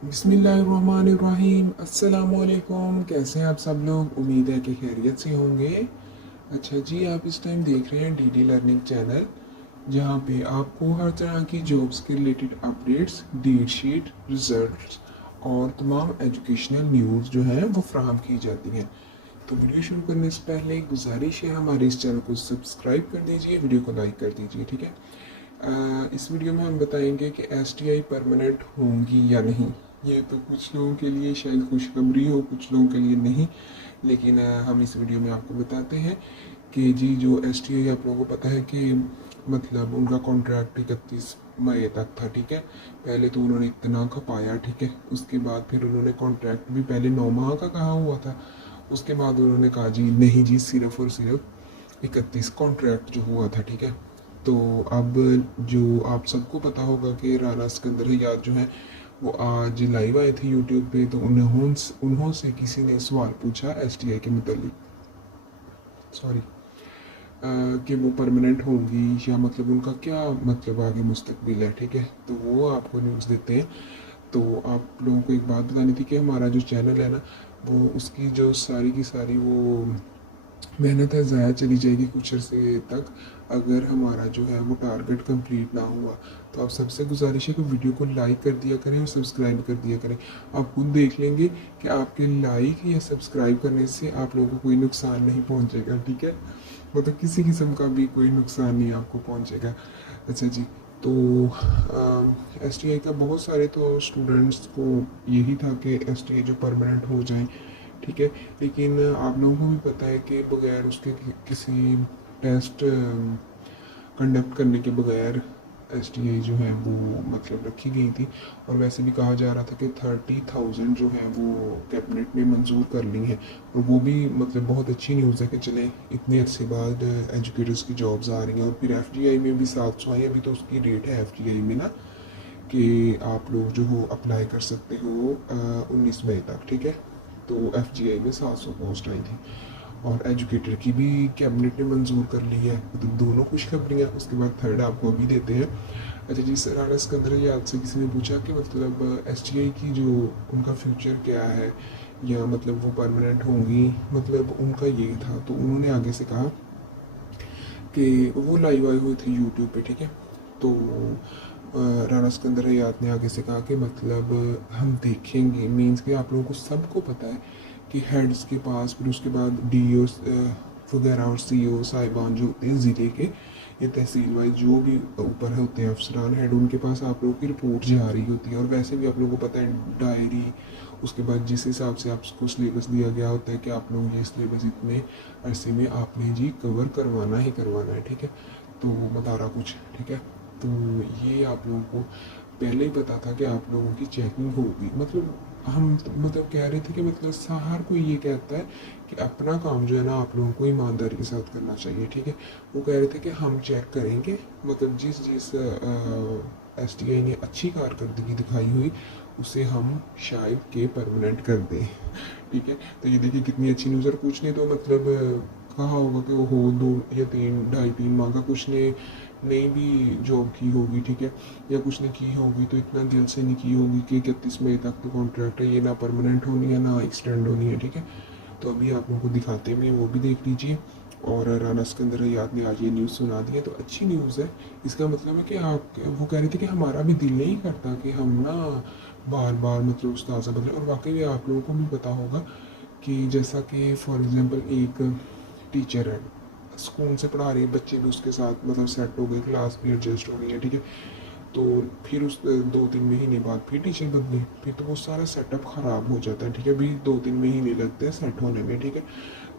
बिस्मिल्लाहिर्रहमानिर्रहीम। अस्सलामुअलैकुम। कैसे हैं आप सब लोग? उम्मीद है कि खैरियत से होंगे। अच्छा जी, आप इस टाइम देख रहे हैं डीडी लर्निंग चैनल, जहां पे आपको हर तरह की जॉब्स के related updates, date sheet, results और तमाम एजुकेशनल न्यूज़ जो हैं वो फ्राहम की जाती हैं। तो वीडियो शुरू करने से पहले एक गुजारिश है, हमारे इस चैनल को सब्सक्राइब कर दीजिए, वीडियो को लाइक कर दीजिए, ठीक है। इस वीडियो में हम बताएंगे कि एसटीआई परमानेंट होंगी या नहीं। ये तो कुछ लोगों के लिए शायद खुशखबरी हो, कुछ लोगों के लिए नहीं, लेकिन हम इस वीडियो में आपको बताते हैं कि जी जो एसटीआई, आप लोगों को पता है कि मतलब उनका कॉन्ट्रैक्ट 31 मई तक था, ठीक है। पहले तो उन्होंने इतना खपाया, ठीक है। उसके बाद फिर उन्होंने कॉन्ट्रैक्ट भी पहले 9 माह का कहा हुआ था। उसके बाद उन्होंने कहा जी नहीं जी, सिर्फ और सिर्फ 31 कॉन्ट्रैक्ट जो हुआ था, ठीक है। तो अब जो आप सबको पता होगा कि राना सिकंदर हयात जो है वो आज लाइव आए थे यूट्यूब पे, तो उन्हों से किसी ने सवाल पूछा एसटीआई के मतलब, सॉरी, कि वो परमानेंट होंगी या मतलब उनका क्या मतलब आगे मुस्तकबिल है, ठीक है। तो वो आपको न्यूज़ देते हैं। तो आप लोगों को एक बात बतानी थी कि हमारा जो चैनल है ना, वो उसकी जो सारी की सारी वो मेहनत है ज़ाया चली जाएगी कुछ अर्से तक, अगर हमारा जो है वो टारगेट कंप्लीट ना हुआ। तो आप सबसे गुजारिश है कि वीडियो को लाइक कर दिया करें और सब्सक्राइब कर दिया करें। आप खुद देख लेंगे कि आपके लाइक या सब्सक्राइब करने से आप लोगों को कोई नुकसान नहीं पहुंचेगा, ठीक है। मतलब किसी किस्म का भी कोई नुकसान नहीं आपको पहुंचेगा। अच्छा जी, तो एस टी आई का बहुत सारे तो स्टूडेंट्स को यही था कि एस टी आई जो परमानेंट हो जाए, ठीक है। लेकिन आप लोगों को भी पता है कि बगैर उसके किसी टेस्ट कंडक्ट करने के बगैर एस टी आई जो है वो मतलब रखी गई थी। और वैसे भी कहा जा रहा था कि 30,000 जो है वो कैबिनेट ने मंजूर कर ली हैं। और वो भी मतलब बहुत अच्छी न्यूज़ है कि चले इतने अरसे बाद एजुकेटर्स की जॉब्स आ रही हैं। और फिर एफ जी आई में भी 700 आई, अभी तो उसकी रेट है एफ जी आई में ना कि आप लोग जो हो अप्लाई कर सकते हो 19 मई तक, ठीक है। तो एफ जी आई में 700 पोस्ट आई थी। और एजुकेटर की भी कैबिनेट ने मंजूर कर ली है, तो दोनों खुशखबरियाँ। उसके बाद थर्ड आपको अभी देते हैं। अच्छा जी, सर राना सिकंदर याद से किसी ने पूछा कि मतलब एस टी आई की जो उनका फ्यूचर क्या है, या मतलब वो परमानेंट होंगी, मतलब उनका ये था। तो उन्होंने आगे से कहा कि वो लाइव आए हुए थे यूट्यूब पे, ठीक है। तो राना सिकंदर हयात ने आगे से कहा कि मतलब हम देखेंगे, मीन्स कि आप लोगों को सबको पता है कि हेड्स के पास, फिर उसके बाद डी ओ वगैरह और सी ओ साहिबान जो होते हैं ज़िले के, ये तहसील वाइज जो भी ऊपर होते हैं अफसरान हेड, उनके पास आप लोगों की रिपोर्ट जा रही होती है। और वैसे भी आप लोगों को पता है डायरी, उसके बाद जिस हिसाब से आपको सिलेबस दिया गया होता है कि आप लोग ये सिलेबस इतने अरसे में आपने जी कवर करवाना ही करवाना है, ठीक है। तो बता रहा कुछ, ठीक है। तो ये आप लोगों को पहले ही पता था कि आप लोगों की चेकिंग होगी। मतलब हम मतलब कह रहे थे कि मतलब हर कोई ये कहता है कि अपना काम जो है ना आप लोगों को ईमानदारी के साथ करना चाहिए, ठीक है। वो कह रहे थे कि हम चेक करेंगे, मतलब जिस जिस एस टी आई ने अच्छी कारकर्दगी दिखाई हुई उसे हम शायद के परमानेंट कर दें, ठीक है। तो ये देखिए कितनी अच्छी न्यूज़ है। कुछ ने तो मतलब कहा होगा कि वो हो 2 या 3 ढाई 3 माह का, कुछ ने नहीं भी जॉब की होगी, ठीक है। या कुछ ने की होगी तो इतना दिल से नहीं की होगी कि 31 मई तक तो कॉन्ट्रैक्ट है, ये ना परमानेंट होनी है ना एक्सटेंड होनी है, ठीक है। तो अभी आप लोगों को दिखाते हैं, वो भी देख लीजिए। और राना सिकंदर याद ने आज ये न्यूज़ सुना दी है, तो अच्छी न्यूज़ है। इसका मतलब है कि आप, वो कह रहे थे कि हमारा भी दिल नहीं करता कि हम ना बार बार मतलब उस्ताद बदले। और वाकई में आप लोगों को भी पता होगा कि जैसा कि फॉर एग्ज़ाम्पल एक टीचर है, सुकून से पढ़ा रही है, बच्चे भी उसके साथ मतलब सेट हो गए, क्लास भी एडजस्ट हो गई है, ठीक है। तो फिर उस 2-3 महीने बाद फिर टीचर बदले, फिर तो वो सारा सेटअप ख़राब हो जाता है, ठीक है। अभी 2-3 महीने लगते हैं सेट होने में, ठीक है।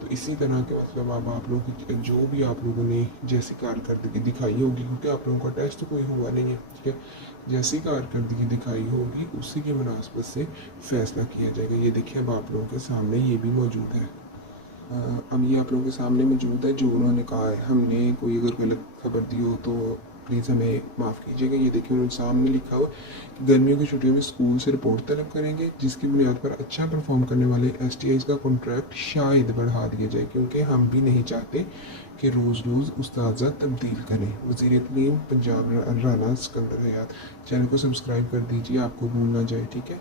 तो इसी तरह के मतलब अब आप लोग जो भी आप लोगों ने जैसी कारकर्दगी दिखाई होगी, क्योंकि आप लोगों का टेस्ट तो कोई हुआ नहीं है, ठीक है। जैसी कारकर्दगी दिखाई होगी उसी के मुनासबत से फैसला किया जाएगा। ये देखिए अब आप लोगों के सामने ये भी मौजूद है। अब ये आप लोगों के सामने मौजूद है जो उन्होंने कहा है। हमने कोई अगर गलत खबर दी हो तो प्लीज़ हमें माफ़ कीजिएगा। ये देखिए उन्होंने सामने लिखा हुआ कि गर्मियों की छुट्टियों में स्कूल से रिपोर्ट तलब करेंगे, जिसकी बुनियाद पर अच्छा परफॉर्म करने वाले एस टी आईज़ का कॉन्ट्रैक्ट शायद बढ़ा दिया जाए, क्योंकि हम भी नहीं चाहते कि रोज़ रोज़ उस्ताद तब्दील करें। वज़ीर तलीम पंजाब राना सिकंदर हयात। चैनल को सब्सक्राइब कर दीजिए, आपको भूल ना जाए, ठीक है।